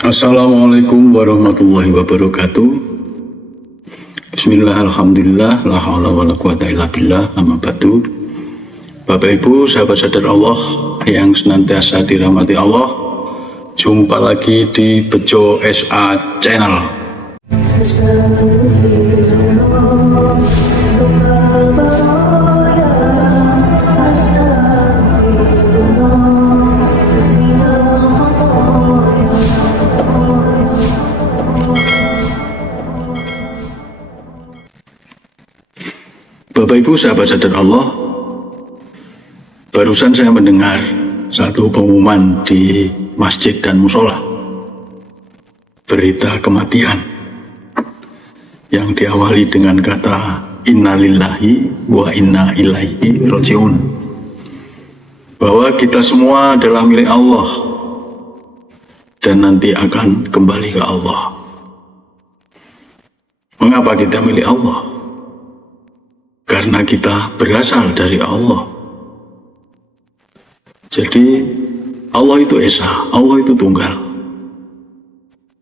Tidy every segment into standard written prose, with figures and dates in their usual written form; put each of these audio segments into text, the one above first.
Assalamualaikum warahmatullahi wabarakatuh. Bismillah, alhamdulillah, la haula wa la quwata illa billah, amma ba'du. Bapak Ibu, sahabat sadar Allah yang senantiasa dirahmati Allah, jumpa lagi di Bejo SA Channel. Bapak Ibu, sahabat sadar Allah, barusan saya mendengar satu pengumuman di masjid dan musola, berita kematian yang diawali dengan kata innalillahi wa inna ilaihi rajiun, bahwa kita semua adalah milik Allah dan nanti akan kembali ke Allah. Mengapa kita milik Allah? Karena kita berasal dari Allah. Jadi Allah itu Esa, Allah itu tunggal.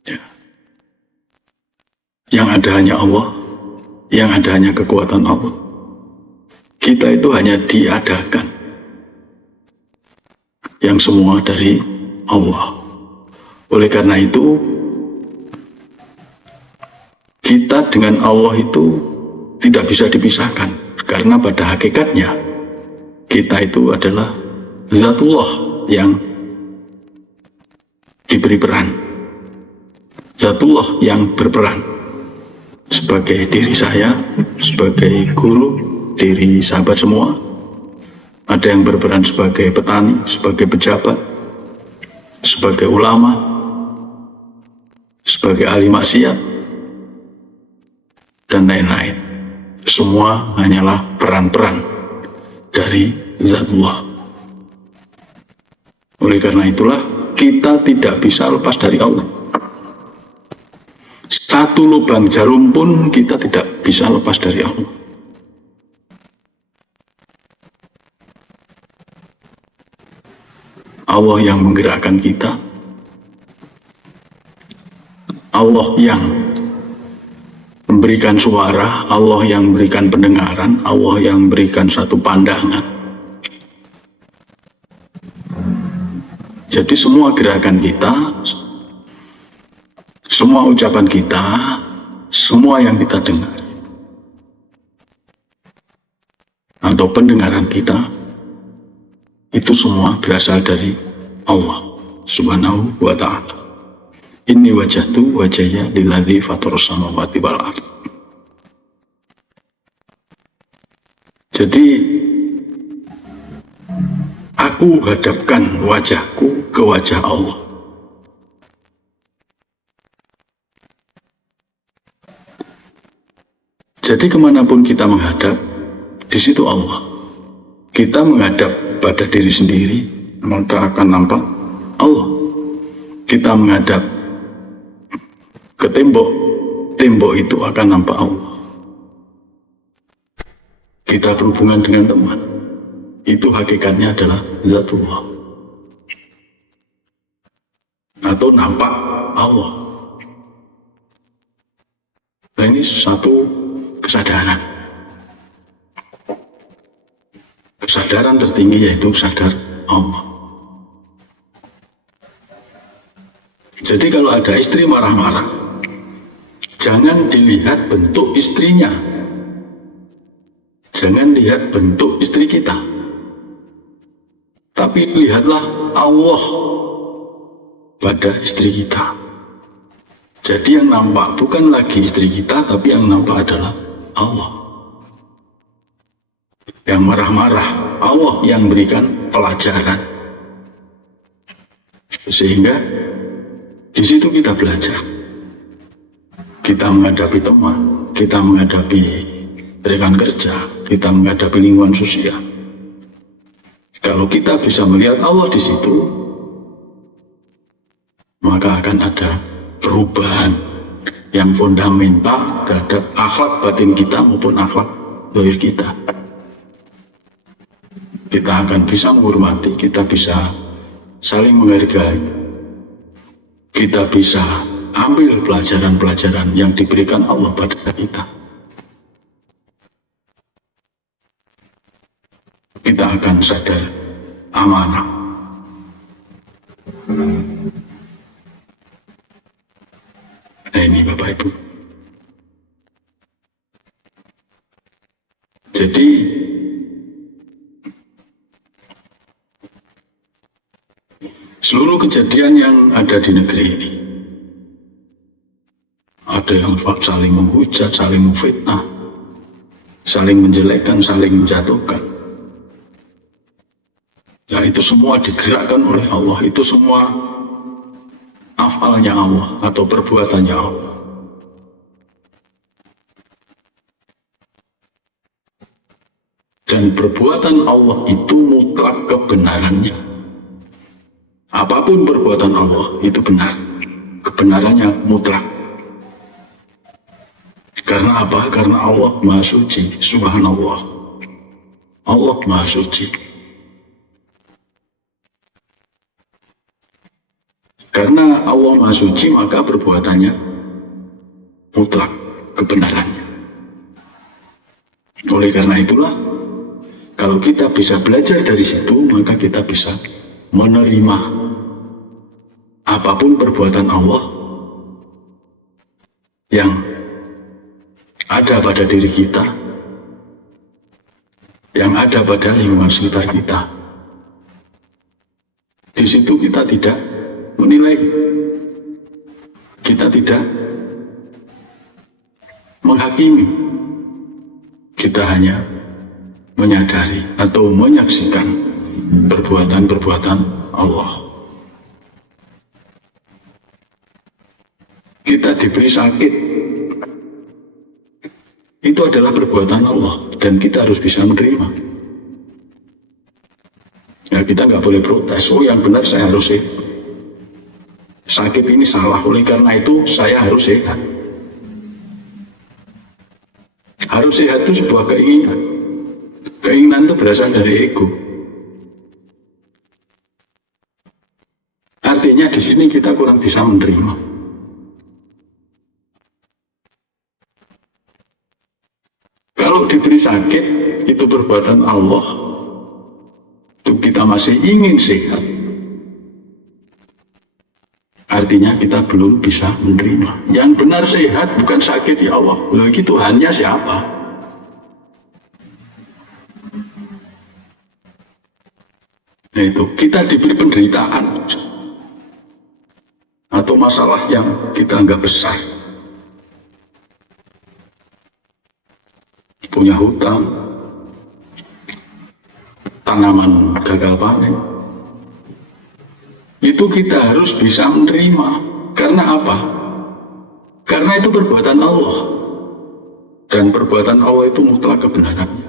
Ya. Yang ada hanya Allah, yang ada hanya kekuatan Allah. Kita itu hanya diadakan. Yang semua dari Allah. Oleh karena itu, kita dengan Allah itu tidak bisa dipisahkan, karena pada hakikatnya kita itu adalah Zatullah yang diberi peran, Zatullah yang berperan sebagai diri saya, sebagai guru, diri sahabat semua. Ada yang berperan sebagai petani, sebagai pejabat, sebagai ulama, sebagai ahli maksiat, dan lain-lain. Semua hanyalah peran-peran dari Zatullah. Oleh karena itulah kita tidak bisa lepas dari Allah. Satu lubang jarum pun kita tidak bisa lepas dari Allah. Allah yang menggerakkan kita, Allah yang memberikan suara, Allah yang memberikan pendengaran, Allah yang memberikan satu pandangan. Jadi semua gerakan kita, semua ucapan kita, semua yang kita dengar atau pendengaran kita, itu semua berasal dari Allah Subhanahu wa ta'ala. Inni wajahtu wajahya lilladzi fataras samawati wal ardh. Jadi aku hadapkan wajahku ke wajah Allah. Jadi kemanapun kita menghadap, di situ Allah. Kita menghadap pada diri sendiri, maka akan nampak Allah. Kita menghadap ke tembok, tembok itu akan nampak Allah. Kita berhubungan dengan teman, itu hakikatnya adalah Zatullah, atau nampak Allah. Nah, ini satu kesadaran. Kesadaran tertinggi yaitu sadar Allah. Jadi kalau ada istri marah-marah, jangan dilihat bentuk istrinya, jangan lihat bentuk istri kita, tapi lihatlah Allah pada istri kita. Jadi yang nampak bukan lagi istri kita, tapi yang nampak adalah Allah. Yang marah-marah, Allah yang berikan pelajaran. Sehingga di situ kita belajar. Kita menghadapi teman, kita menghadapi rekan kerja, kita menghadapi lingkungan sosial. Kalau kita bisa melihat Allah di situ, maka akan ada perubahan yang fundamental terhadap akhlak batin kita maupun akhlak zahir kita. Kita akan bisa menghormati, kita bisa saling menghargai, kita bisa ambil pelajaran-pelajaran yang diberikan Allah pada kita, kita akan sadar amanah. Nah ini Bapak Ibu. Jadi seluruh kejadian yang ada di negeri ini, ada yang saling menghujat, saling memfitnah, saling menjelekkan, saling menjatuhkan. Ya itu semua digerakkan oleh Allah, itu semua afalnya Allah atau perbuatannya Allah. Dan perbuatan Allah itu mutlak kebenarannya. Apapun perbuatan Allah itu benar, kebenarannya mutlak. Karena apa? Karena Allah Maha Suci, Subhanallah. Allah Maha Suci. Karena Allah Maha Suci, maka perbuatannya mutlak kebenarannya. Oleh karena itulah, kalau kita bisa belajar dari situ, maka kita bisa menerima apapun perbuatan Allah yang ada pada diri kita, yang ada pada lingkungan sekitar kita. Di situ kita tidak menilai, kita tidak menghakimi, kita hanya menyadari atau menyaksikan perbuatan-perbuatan Allah. Kita diberi sakit, itu adalah perbuatan Allah dan kita harus bisa menerima. Ya kita nggak boleh protes, oh yang benar saya harus sehat, sakit ini salah, oleh karena itu saya harus sehat. Harus sehat itu sebuah keinginan. Keinginan itu berasal dari ego. Artinya di sini kita kurang bisa menerima. Kalau diberi sakit, itu perbuatan Allah. Itu kita masih ingin sehat. Artinya kita belum bisa menerima. Yang benar sehat bukan sakit ya Allah. Lagi Tuhannya siapa? Yaitu kita diberi penderitaan atau masalah yang kita anggap besar, punya hutang, tanaman gagal panen, itu kita harus bisa menerima. Karena apa? Karena itu perbuatan Allah, dan perbuatan Allah itu mutlak kebenarannya.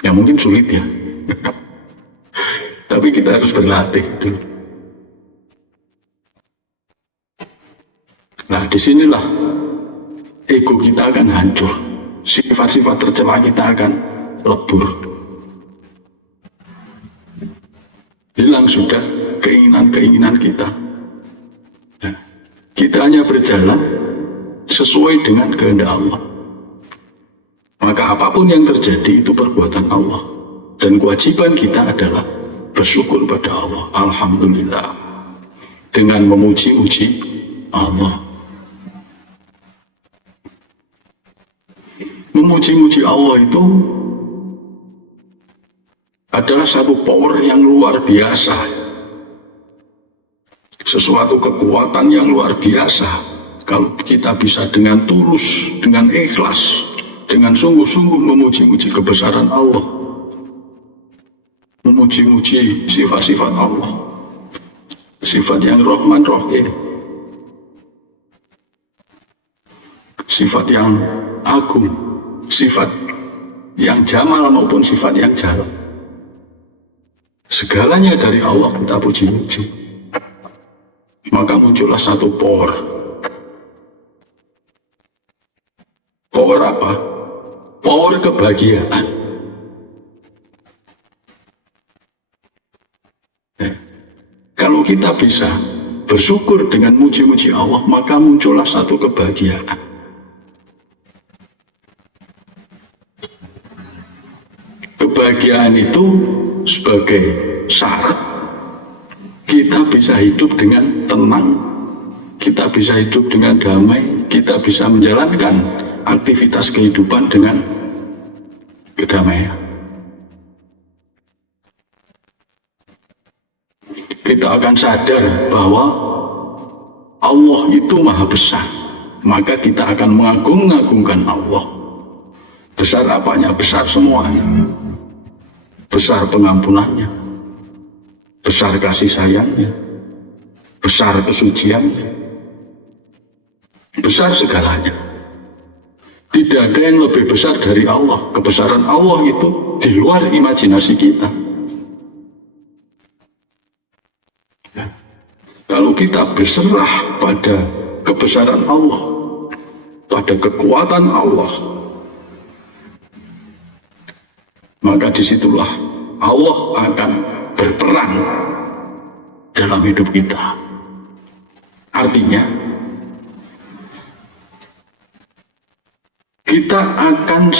Ya mungkin sulit ya, tapi kita harus berlatih dulu. Nah disinilah ego kita akan hancur, sifat-sifat tercela kita akan lebur, hilang sudah keinginan-keinginan kita. Nah, kita hanya berjalan sesuai dengan kehendak Allah. Maka apapun yang terjadi itu perbuatan Allah, dan kewajiban kita adalah bersyukur pada Allah. Alhamdulillah, dengan memuji-muji Allah. Memuji-muji Allah itu adalah satu power yang luar biasa, sesuatu kekuatan yang luar biasa. Kalau kita bisa dengan tulus, dengan ikhlas, dengan sungguh-sungguh memuji-muji kebesaran Allah, memuji-muji sifat-sifat Allah, sifat yang Rahman Rahim, sifat yang agung, sifat yang jamal maupun sifat yang jalal. Segalanya dari Allah kita puji-puji. Maka muncullah satu power. Power apa? Power kebahagiaan. Kalau kita bisa bersyukur dengan muji-muji Allah, maka muncullah satu kebahagiaan. Kebahagiaan itu sebagai syarat kita bisa hidup dengan tenang, kita bisa hidup dengan damai, kita bisa menjalankan aktivitas kehidupan dengan kedamaian. Kita akan sadar bahwa Allah itu maha besar, maka kita akan mengagung-agungkan Allah. Besar apanya? Besar semuanya. Besar pengampunannya, besar kasih sayangnya, besar kesuciannya, besar segalanya. Tidak ada yang lebih besar dari Allah. Kebesaran Allah itu di luar imajinasi kita. Kalau kita berserah pada kebesaran Allah, pada kekuatan Allah, maka disitulah Allah akan berperan dalam hidup kita. Artinya, kita akan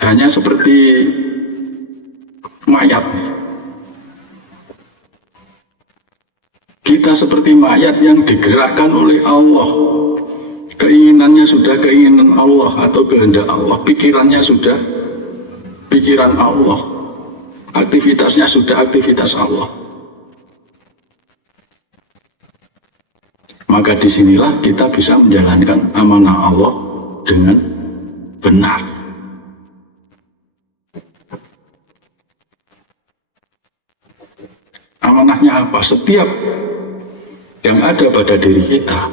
hanya seperti mayat. Kita seperti mayat yang digerakkan oleh Allah. Keinginannya sudah keinginan Allah atau kehendak Allah. Pikirannya sudah pikiran Allah. Aktivitasnya sudah aktivitas Allah. Maka disinilah kita bisa menjalankan amanah Allah dengan benar. Amanahnya apa? Setiap yang ada pada diri kita,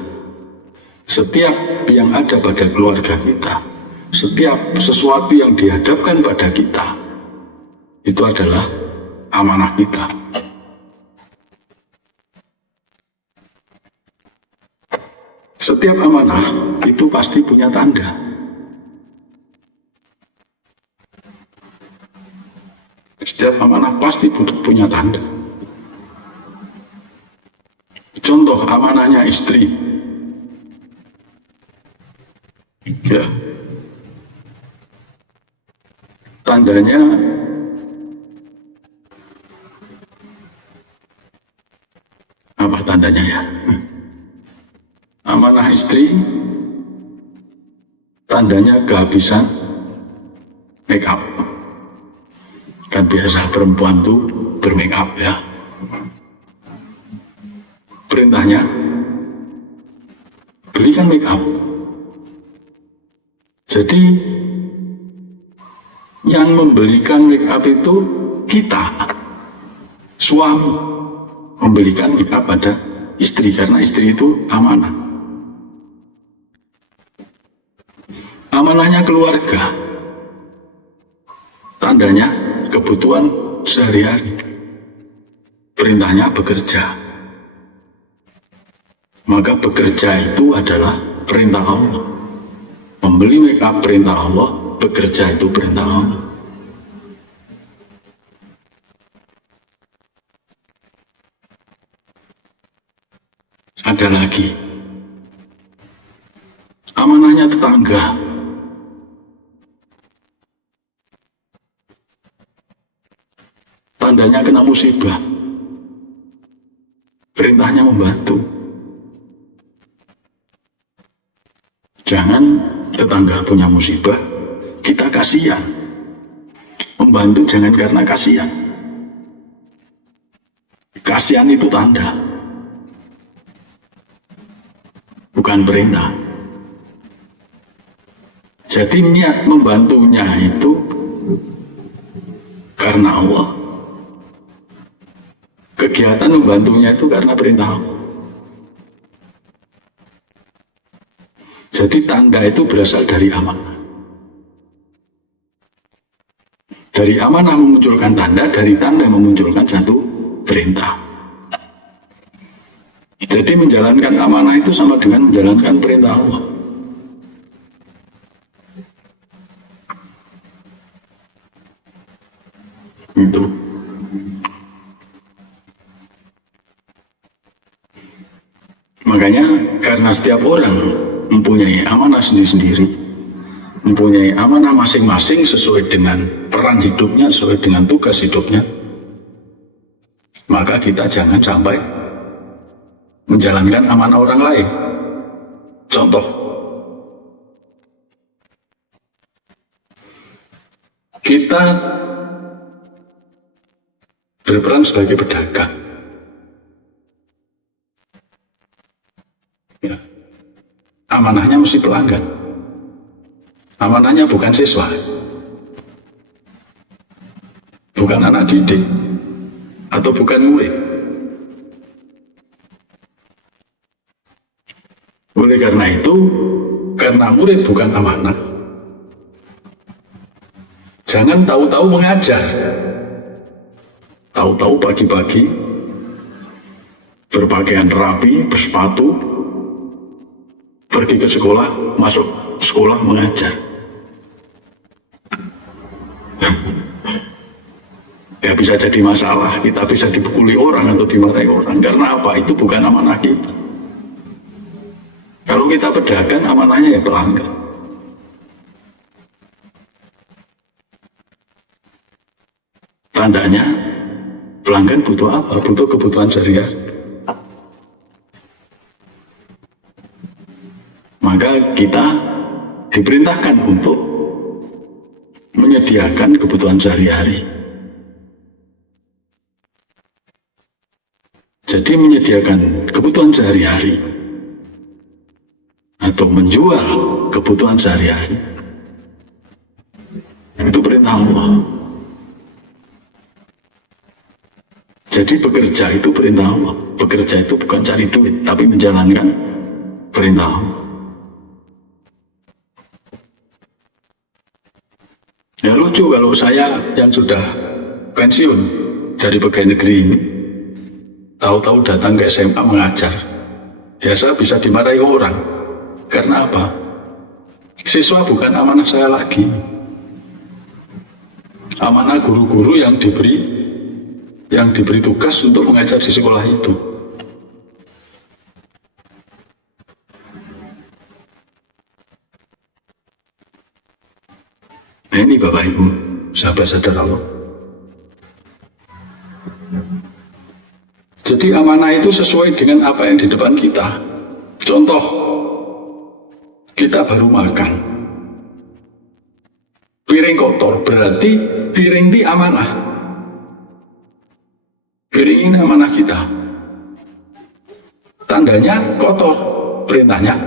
setiap yang ada pada keluarga kita, setiap sesuatu yang dihadapkan pada kita, itu adalah amanah kita. Setiap amanah itu pasti punya tanda. Setiap amanah pasti punya tanda. Contoh amanahnya istri. Ya. Tandanya apa tandanya ya? Amanah istri tandanya kehabisan make up. Kan biasa perempuan tuh bermake up ya. Perintahnya belikan make up. Jadi yang membelikan make up itu kita, suami, membelikan make up pada istri, karena istri itu amanah. Amanahnya keluarga, tandanya kebutuhan sehari-hari. Perintahnya bekerja. Maka bekerja itu adalah perintah Allah. Membeli make up perintah Allah, bekerja itu perintah Allah. Ada lagi, amanahnya tetangga. Tandanya kena musibah. Perintahnya membantu. Jangan tetangga punya musibah, kita kasihan. Membantu jangan karena kasihan. Kasihan itu tanda, bukan perintah. Jadi niat membantunya itu karena Allah. Kegiatan membantunya itu karena perintah Allah. Jadi tanda itu berasal dari amanah. Dari amanah memunculkan tanda, dari tanda memunculkan satu perintah. Jadi menjalankan amanah itu sama dengan menjalankan perintah Allah. Itu. Makanya karena setiap orang mempunyai amanah sendiri-sendiri, mempunyai amanah masing-masing sesuai dengan peran hidupnya, sesuai dengan tugas hidupnya, maka kita jangan sampai menjalankan amanah orang lain. Contoh, kita berperan sebagai pedagang. Ya. Amanahnya mesti pelanggan. Amanahnya bukan siswa, bukan anak didik, atau bukan murid. Oleh karena itu, karena murid bukan amanah, jangan tahu-tahu mengajar. Tahu-tahu pagi-pagi berpakaian rapi, bersepatu, pergi ke sekolah, masuk sekolah mengajar. Ya bisa jadi masalah, kita bisa dipukuli orang atau dimarahi orang. Karena apa? Itu bukan amanah kita. Kalau kita pedagang, amanahnya ya pelanggan. Tandanya, pelanggan butuh apa? Butuh kebutuhan sehari-hari. Maka kita diperintahkan untuk menyediakan kebutuhan sehari-hari. Jadi menyediakan kebutuhan sehari-hari atau menjual kebutuhan sehari-hari itu perintah Allah. Jadi bekerja itu perintah Allah. Bekerja itu bukan cari duit, tapi menjalankan perintah Allah. Ya lucu kalau saya yang sudah pensiun dari pegawai negeri ini, tahu-tahu datang ke SMA mengajar. Ya saya bisa dimarahi orang. Karena apa? Siswa bukan amanah saya lagi. Amanah guru-guru yang diberi tugas untuk mengajar di sekolah itu. Nah ini Bapak Ibu, sahabat saudara Allah. Jadi amanah itu sesuai dengan apa yang di depan kita. Contoh, kita baru makan, piring kotor, berarti piring ini amanah. Piring ini amanah kita. Tandanya kotor, perintahnya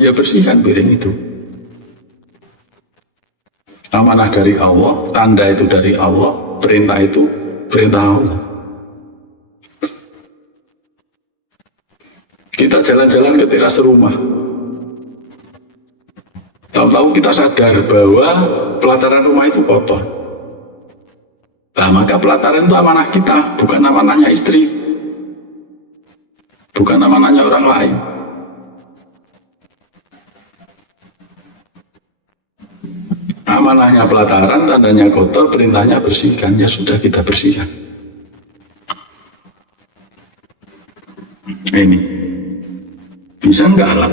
ya bersihkan piring itu. Amanah dari Allah, tanda itu dari Allah, perintah itu perintah Allah. Kita jalan-jalan ke teras rumah, tahu-tahu kita sadar bahwa pelataran rumah itu kotor. Nah, maka pelataran itu amanah kita, bukan amanahnya istri, bukan amanahnya orang lain. Amanahnya pelataran, tandanya kotor, perintahnya bersihkan, ya sudah kita bersihkan. Ini bisa nggak lah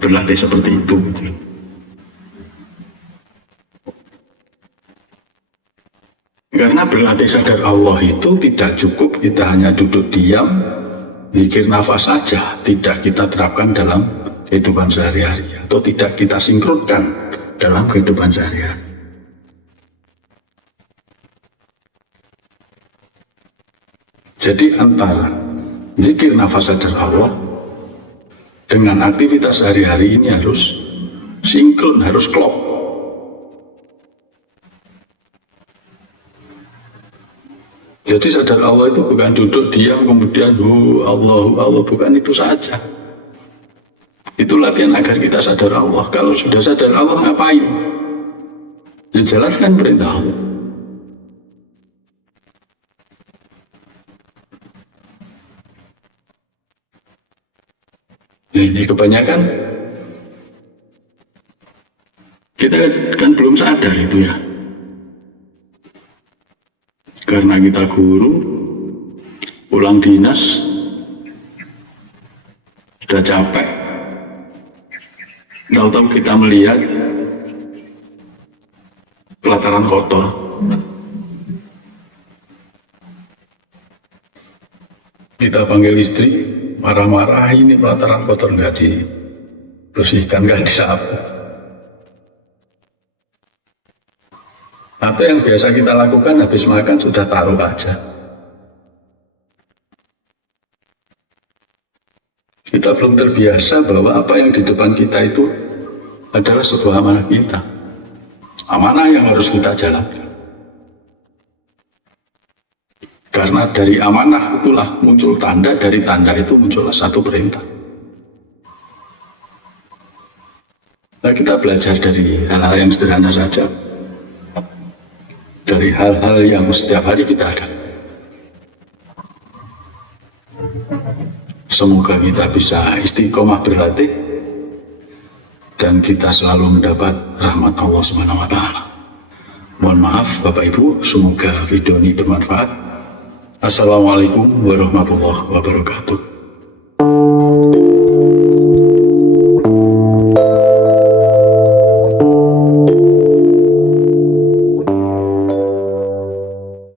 berlatih seperti itu? Karena berlatih sadar Allah itu tidak cukup kita hanya duduk diam, zikir nafas saja, tidak kita terapkan dalam kehidupan sehari-hari, atau tidak kita sinkronkan dalam kehidupan sehari-hari. Jadi antara zikir nafas sadar Allah dengan aktivitas sehari-hari ini harus sinkron, harus klop. Jadi sadar Allah itu bukan duduk diam kemudian Allah, bukan itu saja. Itu latihan agar kita sadar Allah. Kalau sudah sadar Allah ngapain? Ya jalankan perintah Allah. Nah, ini kebanyakan kita kan belum sadar itu ya. Karena kita guru, pulang dinas, sudah capek, tahu-tahu kita melihat pelataran kotor. Kita panggil istri, marah-marah, ini pelataran kotor nggak dibersihkan, nggak disapu. Atau yang biasa kita lakukan habis makan sudah taruh aja. Kita belum terbiasa bahwa apa yang di depan kita itu adalah sebuah amanah kita. Amanah yang harus kita jalankan. Karena dari amanah itulah muncul tanda, dari tanda itu muncullah satu perintah. Nah, kita belajar dari hal-hal yang sederhana saja. Dari hal-hal yang setiap hari kita ada. Semoga kita bisa istiqomah berlatih dan kita selalu mendapat rahmat Allah Subhanahu wa Ta'ala. Mohon maaf Bapak Ibu, semoga video ini bermanfaat. Assalamualaikum warahmatullahi wabarakatuh.